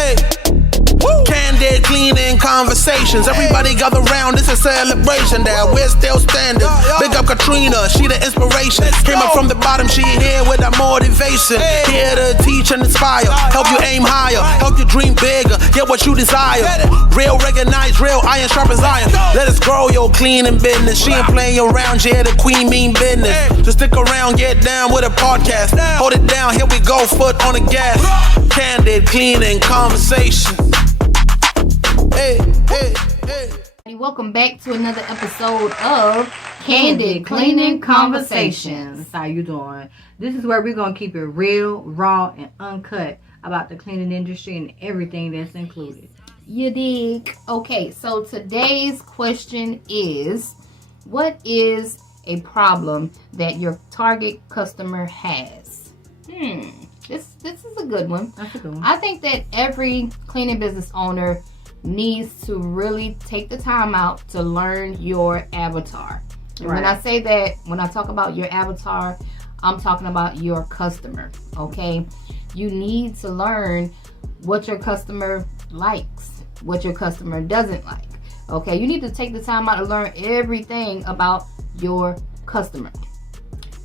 Hey. Candid, cleaning conversations. Everybody gather round, it's a celebration that we're still standing. Big up Katrina, she the inspiration. Came up from the bottom, she here with that motivation. Here to teach and inspire, help you aim higher, help you dream bigger, get what you desire. Real recognize, real iron sharp as iron. Let us grow your cleaning business. She ain't playing around, yeah, the queen mean business. So stick around, get down with a podcast. Hold it down, here we go, foot on the gas. Candid, cleaning conversation. Hey, hey, hey. Welcome back to another episode of Candid Cleaning Conversations. How you doing? This is where we're going to keep it real, raw, and uncut about the cleaning industry and everything that's included. You dig? Okay, so today's question is, what is a problem that your target customer has? This is a good one. That's a good one. I think that every cleaning business owner needs to really take the time out to learn your avatar. And when I say that, when I talk about your avatar, I'm talking about your customer, okay? You need to learn what your customer likes, what your customer doesn't like, okay? You need to take the time out to learn everything about your customer.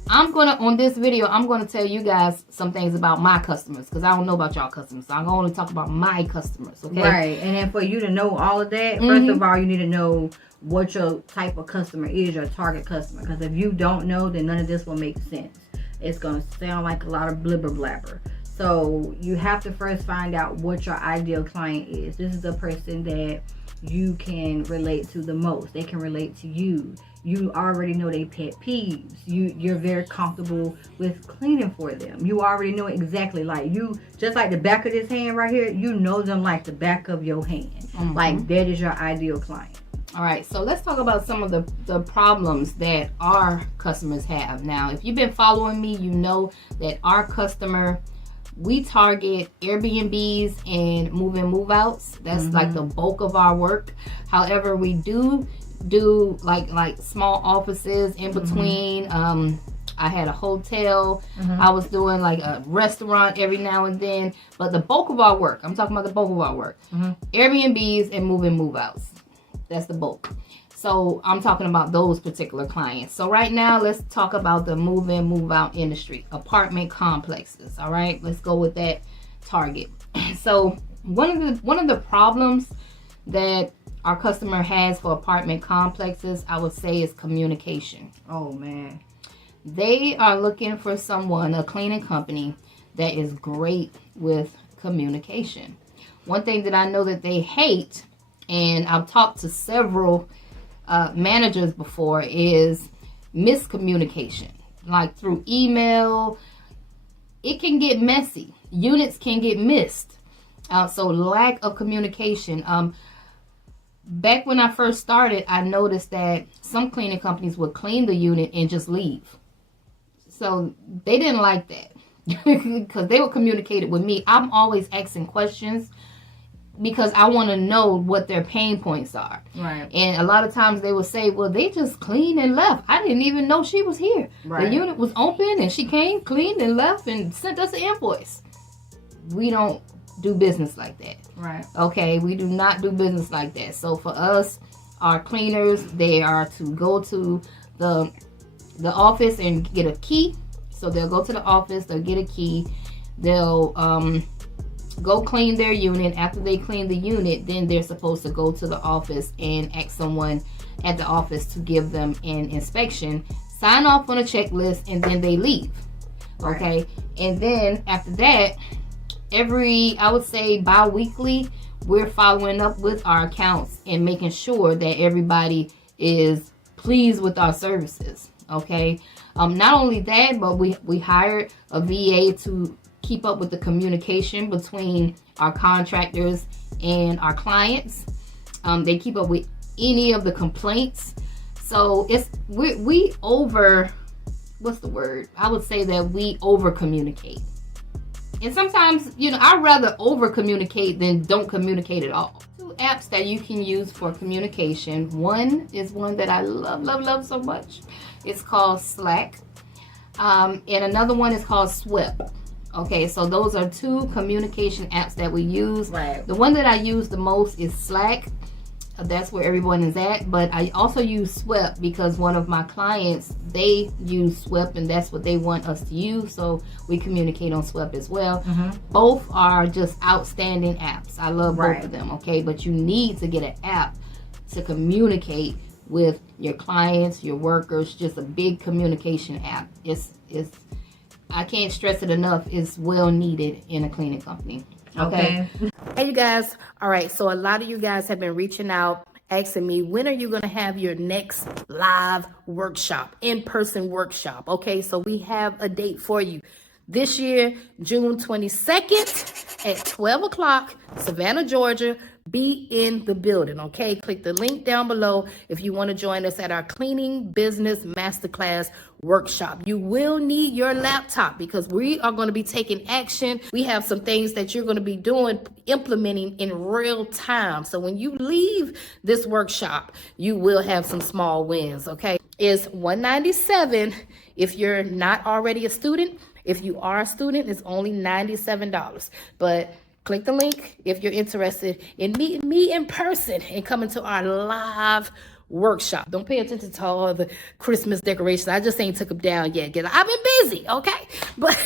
On this video, I'm gonna tell you guys some things about my customers, because I don't know about y'all customers, so I'm gonna only talk about my customers, okay? Right, and then for you to know all of that, first of all, you need to know what your type of customer is, your target customer, because if you don't know, then none of this will make sense. It's gonna sound like a lot of blibber blabber. So you have to first find out what your ideal client is. This is the person that you can relate to the most. They can relate to you. You already know their pet peeves. You're very comfortable with cleaning for them. You already know exactly, like you, just like the back of this hand right here, you know them like the back of your hand. Like that is your ideal client. All right, so let's talk about some of the problems that our customers have. Now, if you've been following me, you know that our customer, we target Airbnbs and move-in, move-outs. That's like the bulk of our work. However, we do like small offices in between. I had a hotel. I was doing like a restaurant every now and then. But the bulk of our work, I'm talking about the bulk of our work, Airbnbs and move-in, move-outs. That's the bulk. So I'm talking about those particular clients. So right now, let's talk about the move-in, move-out industry, apartment complexes. All right, let's go with that target. So one of the problems that our customer has for apartment complexes, I would say, is communication. Oh man, they are looking for someone, a cleaning company, that is great with communication. One thing that I know that they hate, and I've talked to several managers before, is miscommunication. Like through email, it can get messy. Units can get missed. So lack of communication. Back when I first started, I noticed that some cleaning companies would clean the unit and just leave. So they didn't like that because they would communicate it with me. I'm always asking questions because I want to know what their pain points are. Right. And a lot of times they will say, well, they just cleaned and left. I didn't even know she was here. Right. The unit was open and she came, cleaned and left and sent us an invoice. We don't do business like that. Right. Okay, we do not do business like that. So for us, our cleaners, they are to go to the office and get a key. So they'll go to the office, they'll get a key, they'll go clean their unit. After they clean the unit, then they're supposed to go to the office and ask someone at the office to give them an inspection, sign off on a checklist, and then they leave. Right. Okay, and then after that, I would say bi-weekly, we're following up with our accounts and making sure that everybody is pleased with our services. Okay, not only that, but we hired a VA to keep up with the communication between our contractors and our clients. They keep up with any of the complaints. So we over, what's the word? I would say that we over communicate. And sometimes, I'd rather over communicate than don't communicate at all. 2 apps that you can use for communication. One is one that I love so much. It's called Slack. And another one is called Swept. Okay, so those are 2 communication apps that we use. Right. The one that I use the most is Slack. That's where everyone is at. But I also use Swept because one of my clients, they use Swept and that's what they want us to use. So we communicate on Swept as well. Both are just outstanding apps. I love both of them, okay? But you need to get an app to communicate with your clients, your workers, just a big communication app. It's I can't stress it enough. It's well needed in a cleaning company. Okay. Hey, you guys. All right. So a lot of you guys have been reaching out, asking me, when are you going to have your next live workshop, in-person workshop? Okay. So we have a date for you. This year, June 22nd at 12 o'clock, Savannah, Georgia. Be in the building, okay? Click the link down below if you want to join us at our Cleaning Business Masterclass workshop. You will need your laptop because we are going to be taking action. We have some things that you're going to be doing, implementing in real time. So when you leave this workshop, you will have some small wins, okay? It's $197 if you're not already a student. If you are a student, it's only $97. But click the link if you're interested in meeting me in person and coming to our live workshop. Don't pay attention to all the Christmas decorations. I just ain't took them down yet because I've been busy, okay? But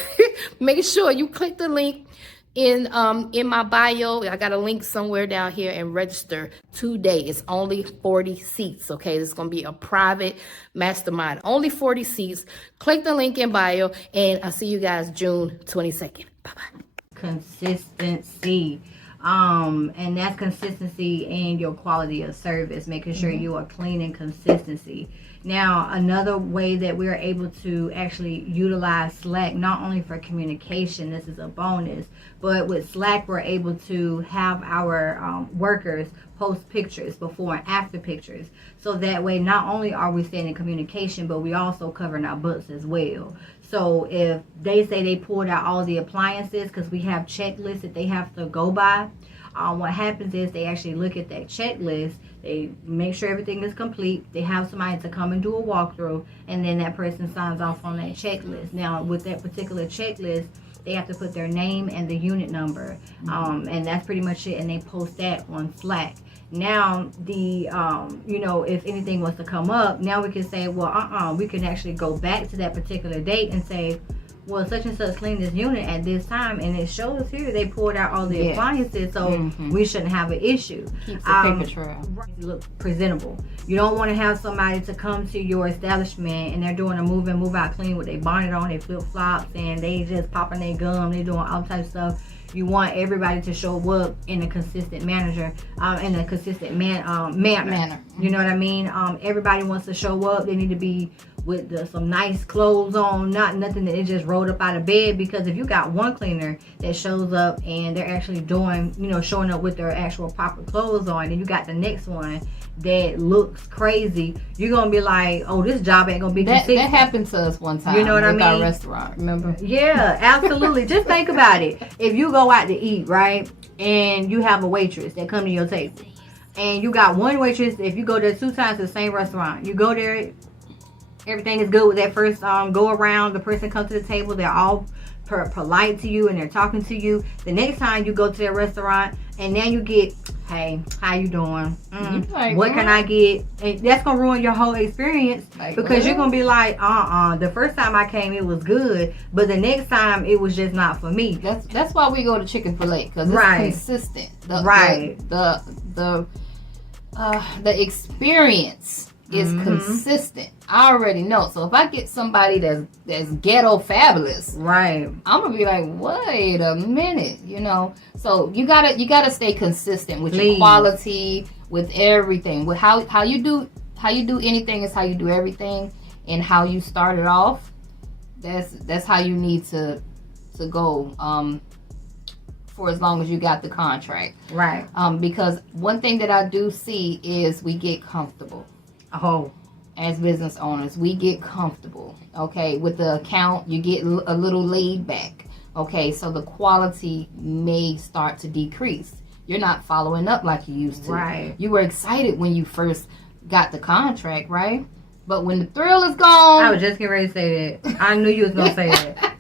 make sure you click the link in my bio. I got a link somewhere down here, and register today. It's only 40 seats, okay? It's going to be a private mastermind. Only 40 seats. Click the link in bio, and I'll see you guys June 22nd. Bye-bye. Consistency, and that's consistency in your quality of service, making sure you are cleaning consistency. Now, another way that we're able to actually utilize Slack, not only for communication, this is a bonus, but with Slack we're able to have our workers post pictures, before and after pictures, so that way not only are we staying in communication, but we also covering our butts as well. So if they say they pulled out all the appliances, because we have checklists that they have to go by, what happens is they actually look at that checklist, they make sure everything is complete, they have somebody to come and do a walkthrough, and then that person signs off on that checklist. Now with that particular checklist, they have to put their name and the unit number, and that's pretty much it, and they post that on Slack. Now the if anything was to come up, now we can say, well, we can actually go back to that particular date and say, well, such and such cleaned this unit at this time, and it shows here they pulled out all the appliances, so we shouldn't have an issue. Keeps the paper trail. Look presentable. You don't want to have somebody to come to your establishment and they're doing a move in, move out clean with their bonnet on, their flip flops, and they just popping their gum, they doing all types of stuff. You want everybody to show up in a consistent manner. You know what I mean? Everybody wants to show up. They need to be with some nice clothes on, not nothing that they just rolled up out of bed. Because if you got one cleaner that shows up and they're actually doing, showing up with their actual proper clothes on, and you got the next one that looks crazy, you're gonna be like, oh, this job ain't gonna be consistent. That happened to us one time. You know what I mean? Our restaurant, remember? Yeah, absolutely. Just think about it. If you go out to eat, right, and you have a waitress that come to your table, and you got one waitress, if you go there 2 times to the same restaurant, you go there, everything is good with that first go around, the person comes to the table, they're all polite to you and they're talking to you. The next time you go to their restaurant and now you get, hey, how you doing? What can I get? And that's gonna ruin your whole experience, because you're gonna be like, the first time I came it was good, but the next time it was just not for me. That's why we go to Chick-fil-A, because it's consistent. The experience is consistent. I already know. So if I get somebody that's ghetto fabulous, right, I'm gonna be like, wait a minute, So you gotta stay consistent with your quality, with everything, with how you do anything is how you do everything, and how you start it off. That's how you need to go for as long as you got the contract, right? Because one thing that I do see is we get comfortable. As business owners, we get comfortable, okay? With the account, you get a little laid back, okay? So the quality may start to decrease. You're not following up like you used to. Right. You were excited when you first got the contract, right? But when the thrill is gone... I was just getting ready to say that. I knew you was going to say that.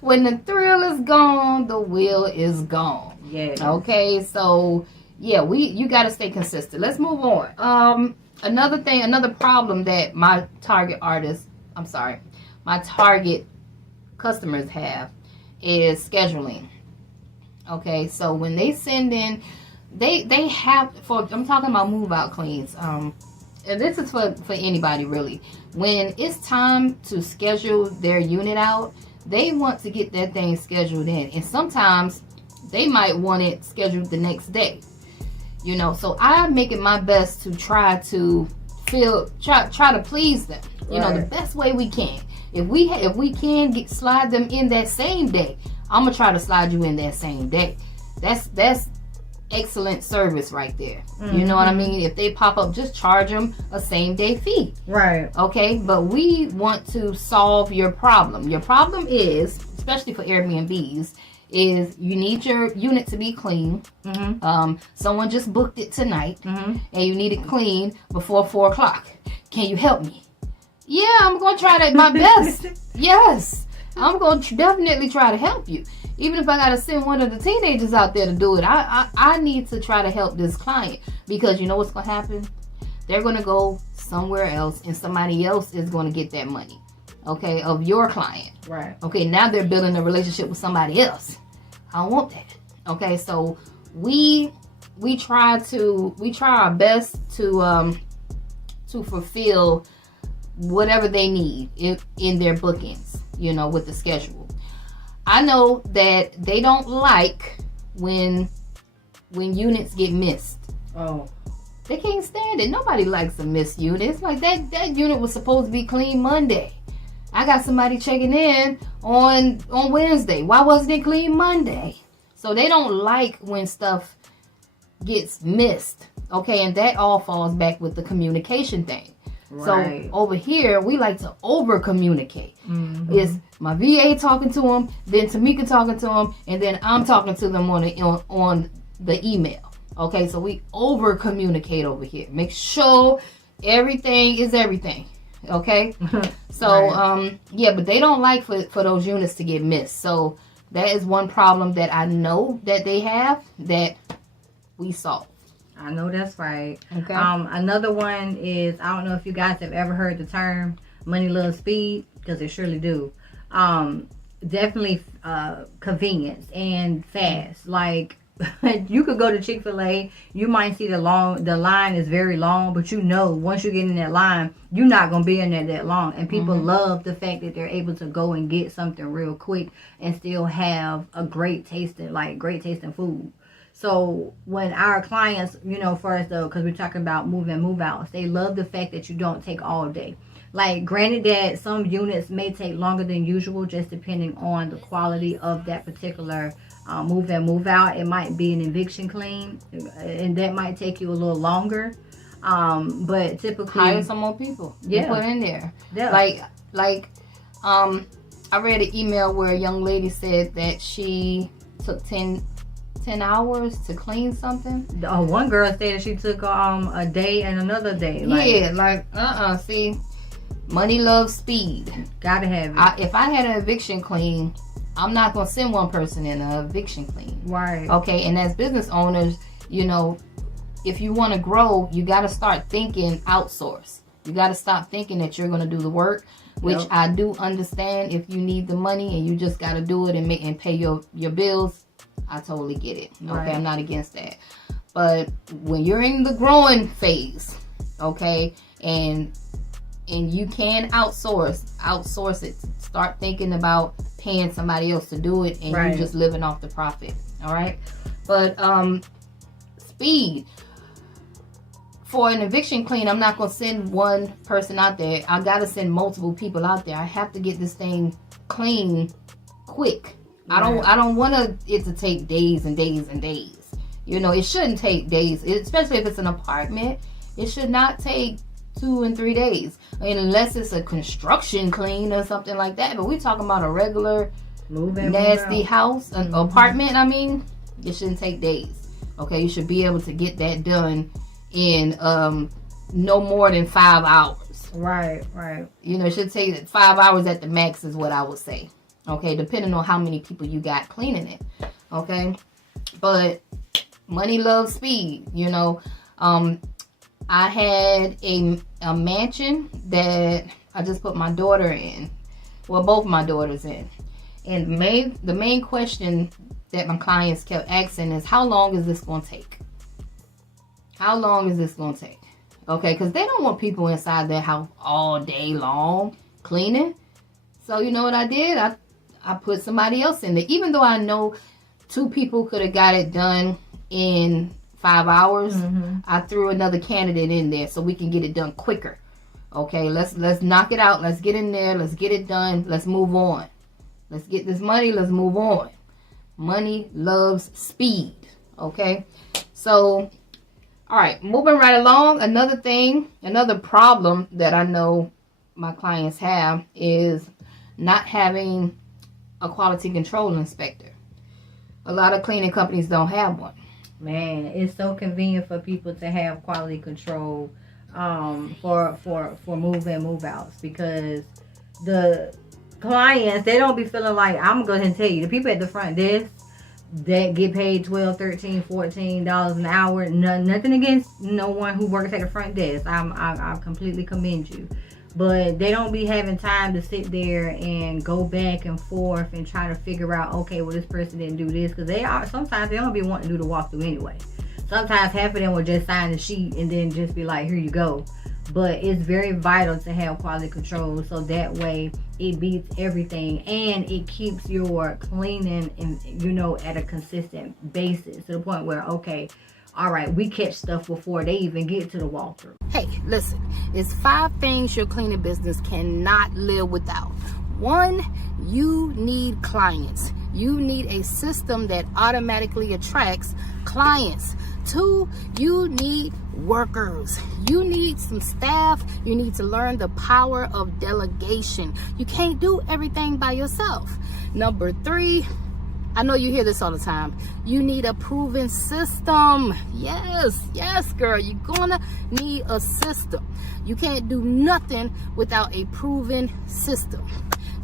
When the thrill is gone, the will is gone. Yeah. Okay, so yeah, you got to stay consistent. Let's move on. Another problem that my target customers have is scheduling. Okay, so when they send in, they have, I'm talking about move out cleans. And this is for anybody really. When it's time to schedule their unit out, they want to get that thing scheduled in, and sometimes they might want it scheduled the next day. So I'm making my best to try to try to please them. The best way we can. If we can slide them in that same day, I'm gonna try to slide you in that same day. That's excellent service right there. Mm-hmm. You know what I mean? If they pop up, just charge them a same day fee. Right. Okay, but we want to solve your problem. Your problem is, especially for Airbnbs, is you need your unit to be clean. Mm-hmm. Someone just booked it tonight, mm-hmm. and you need it clean before 4 o'clock. Can you help me? Yeah, I'm going to try that my best. Yes, I'm going to definitely try to help you. Even if I got to send one of the teenagers out there to do it, I need to try to help this client, because you know what's going to happen? They're going to go somewhere else, and somebody else is going to get that money, okay, of your client. Right. Okay, now they're building a relationship with somebody else. I don't want that. Okay, so we try our best to fulfill whatever they need in their bookings, with the schedule. I know that they don't like when units get missed. Oh. They can't stand it. Nobody likes a missed unit. It's like that unit was supposed to be clean Monday. I got somebody checking in on Wednesday. Why wasn't it clean Monday? So they don't like when stuff gets missed. Okay, and that all falls back with the communication thing. Right. So over here, we like to over communicate. Mm-hmm. It's my VA talking to them, then Tamika talking to them, and then I'm talking to them on the email. Okay, so we over communicate over here. Make sure everything is everything. Okay. So right. Yeah, but they don't like for those units to get missed. So that is one problem that I know that they have that we solve. I know that's right. Okay. Another one is, I don't know if you guys have ever heard the term money loves speed, because they surely do. Definitely convenience and fast. Like, you could go to Chick-fil-A, you might see the line is very long, but once you get in that line, you're not going to be in there that long. And people mm-hmm. love the fact that they're able to go and get something real quick and still have a great tasting food. So when our clients, first though, because we're talking about move outs, they love the fact that you don't take all day. Like, granted that some units may take longer than usual, just depending on the quality of that particular move out. It might be an eviction clean, and that might take you a little longer. But typically, hire some more people. Yeah, put in there. Yeah. Like I read an email where a young lady said that she took 10 hours to clean something. One girl said that she took a day and another day. See, money loves speed. Gotta have it. If I had an eviction clean, I'm not gonna send one person in an eviction clean. Right. Okay, and as business owners, if you want to grow, you got to start thinking outsource. You got to stop thinking that you're going to do the work, which yep. I do understand. If you need the money and you just got to do it and pay your bills, I totally get it. Okay, right. I'm not against that. But when you're in the growing phase, okay, and you can outsource it. Start thinking about paying somebody else to do it, and right. you're just living off the profit. All right, but speed. For an eviction clean, I'm not going to send one person out there. I got to send multiple people out there. I have to get this thing clean quick. Right. I don't want it to take days and days and days. It shouldn't take days, especially if it's an apartment. It should not take 2 and 3 days, unless it's a construction clean or something like that. But we're talking about a regular nasty house, an apartment. I mean, it shouldn't take days. Okay, you should be able to get that done in no more than 5 hours. Right. It should take 5 hours at the max is what I would say. Okay, depending on how many people you got cleaning it. Okay, but money loves speed. You know, I had a mansion that I just put my daughter in. Well, both my daughters in. And the main question that my clients kept asking is, how long is this going to take? How long is this going to take? Okay, because they don't want people inside their house all day long cleaning. So you know what I did? I put somebody else in there. Even though I know 2 people could have got it done in 5 hours, I threw another candidate in there so we can get it done quicker. Okay, let's knock it out. Let's get in there. Let's get it done. Let's move on. Let's get this money. Let's move on. Money loves speed. Okay, so all right, moving right along. Another problem that I know my clients have is not having a quality control inspector. A lot of cleaning companies don't have one. Man, it's so convenient for people to have quality control for move in, move outs, because the clients, they don't be feeling like, I'm going to tell you, the people at the front desk that get paid $12, $13, $14 an hour, nothing against no one who works at the front desk. I completely commend you. But they don't be having time to sit there and go back and forth and try to figure out, okay, well, this person didn't do this. Because sometimes they don't be wanting to do the walkthrough anyway. Sometimes half of them will just sign the sheet and then just be like, here you go. But it's very vital to have quality control, so that way it beats everything and it keeps your cleaning at a consistent basis, to the point where, okay, all right, we catch stuff before they even get to the walkthrough. Hey, listen, it's 5 things your cleaning business cannot live without. 1, you need clients. You need a system that automatically attracts clients. 2, you need workers. You need some staff. You need to learn the power of delegation. You can't do everything by yourself. Number 3, I know you hear this all the time. You need a proven system. Yes, girl. You're gonna need a system. You can't do nothing without a proven system.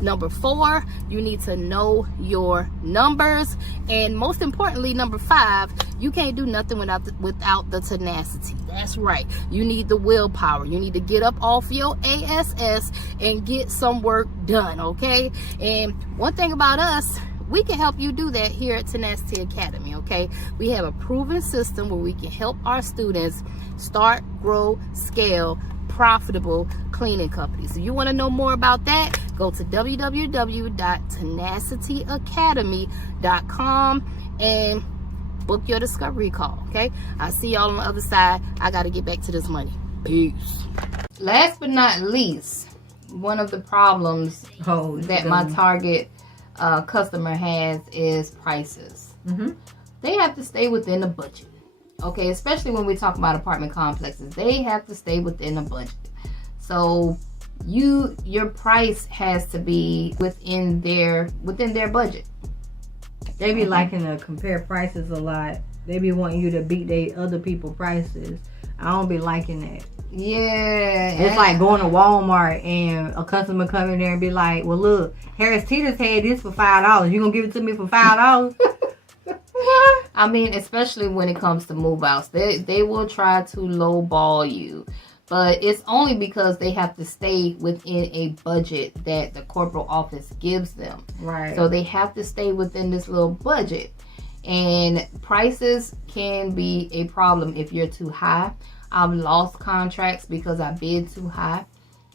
Number 4, you need to know your numbers. And most importantly, number 5, you can't do nothing without the tenacity. That's right. You need the willpower. You need to get up off your ass and get some work done, okay? And one thing about us, we can help you do that here at Tenacity Academy, okay? We have a proven system where we can help our students start, grow, scale profitable cleaning companies. If you want to know more about that, go to www.tenacityacademy.com and book your discovery call, okay? I'll see y'all on the other side. I got to get back to this money. Peace. Last but not least, one of the problems that my target customer has is prices. They have to stay within the budget. Okay, especially when we talk about apartment complexes, they have to stay within a budget. So your price has to be within their budget. They be liking to compare prices a lot. They be wanting you to beat their other people prices. I don't be liking that. Yeah, it's like going to Walmart and a customer come in there and be like, well, look, Harris Teeter's had this for $5. You gonna give it to me for $5? I mean, especially when it comes to move outs, they will try to lowball you, but it's only because they have to stay within a budget that the corporate office gives them. Right. So they have to stay within this little budget, and prices can be a problem if you're too high. I've lost contracts because I bid too high,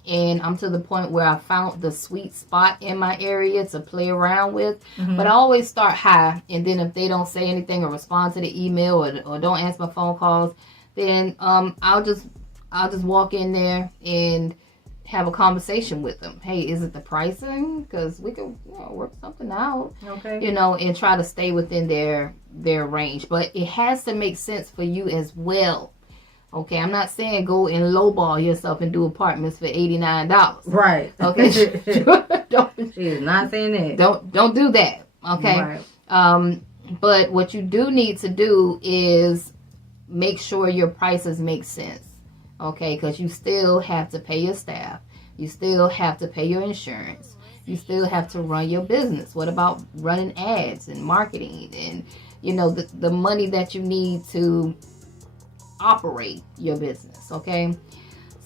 and I'm to the point where I found the sweet spot in my area to play around with. But I always start high, and then if they don't say anything or respond to the email or don't answer my phone calls, then I'll just walk in there and have a conversation with them. Hey, is it the pricing? Because we can work something out. Okay. And try to stay within their range. But it has to make sense for you as well. Okay, I'm not saying go and lowball yourself and do apartments for $89. Right. Okay. She is not saying that. Don't do that. Okay. Right. But what you do need to do is make sure your prices make sense. Okay, because you still have to pay your staff. You still have to pay your insurance. You still have to run your business. What about running ads and marketing and, you know, the money that you need to operate your business, okay?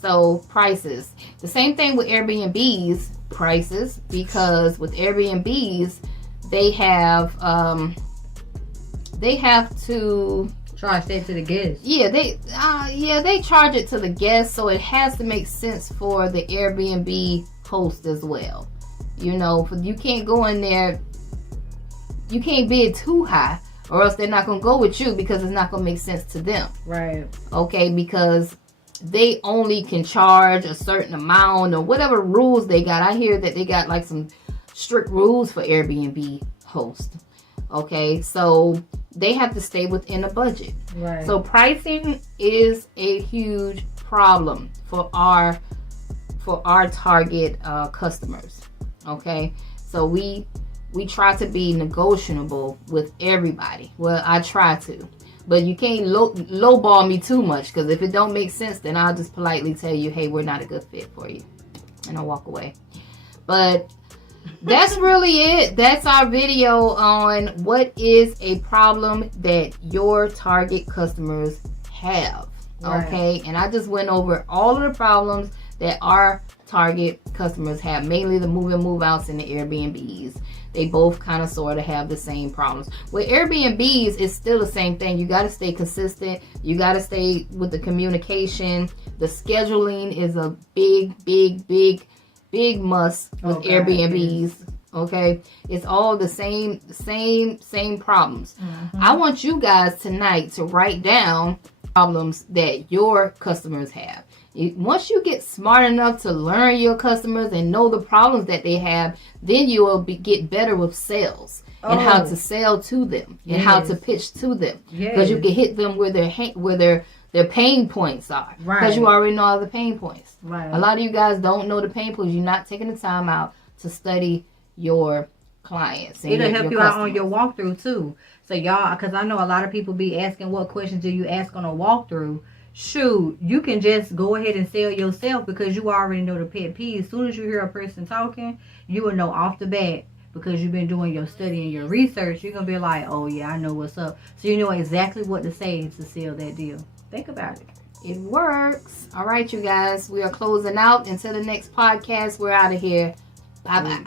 So prices. The same thing with Airbnb's prices, because with Airbnb's, they have to charge that to the guests. Yeah, they charge it to the guests, so it has to make sense for the Airbnb host as well. You know, you can't go in there, you can't bid too high, or else they're not gonna go with you because it's not gonna make sense to them. Right. Okay, because they only can charge a certain amount or whatever rules they got. I hear that they got like some strict rules for Airbnb host. Okay, so they have to stay within a budget. Right. So pricing is a huge problem for our target customers. Okay, so we try to be negotiable with everybody. Well, I try to, but you can't lowball me too much, because if it don't make sense, then I'll just politely tell you, hey, we're not a good fit for you, and I'll walk away. But that's really it. That's our video on what is a problem that your target customers have. Okay, and I just went over all of the problems that our target customers have, mainly the move outs and the Airbnbs. They both kind of sort of have the same problems. With Airbnbs, it's still the same thing. You got to stay consistent. You got to stay with the communication. The scheduling is a big must with Airbnbs. Okay, it's all the same problems. Mm-hmm. I want you guys tonight to write down problems that your customers have. Once you get smart enough to learn your customers and know the problems that they have, then you will get better with sales and how to sell to them and how to pitch to them, because you can hit them where their pain points are, because you already know all the pain points. Right. A lot of you guys don't know the pain points. You're not taking the time out to study your clients. And it'll help you out on your walkthrough too. So y'all, because I know a lot of people be asking, what questions do you ask on a walkthrough? Shoot, you can just go ahead and sell yourself, because you already know the pet peeve. As soon as you hear a person talking, you will know off the bat, because you've been doing your study and your research. You're going to be like, oh yeah, I know what's up. So you know exactly what to say to sell that deal. Think about it. It works. All right, you guys, we are closing out. Until the next podcast, we're out of here. Bye-bye.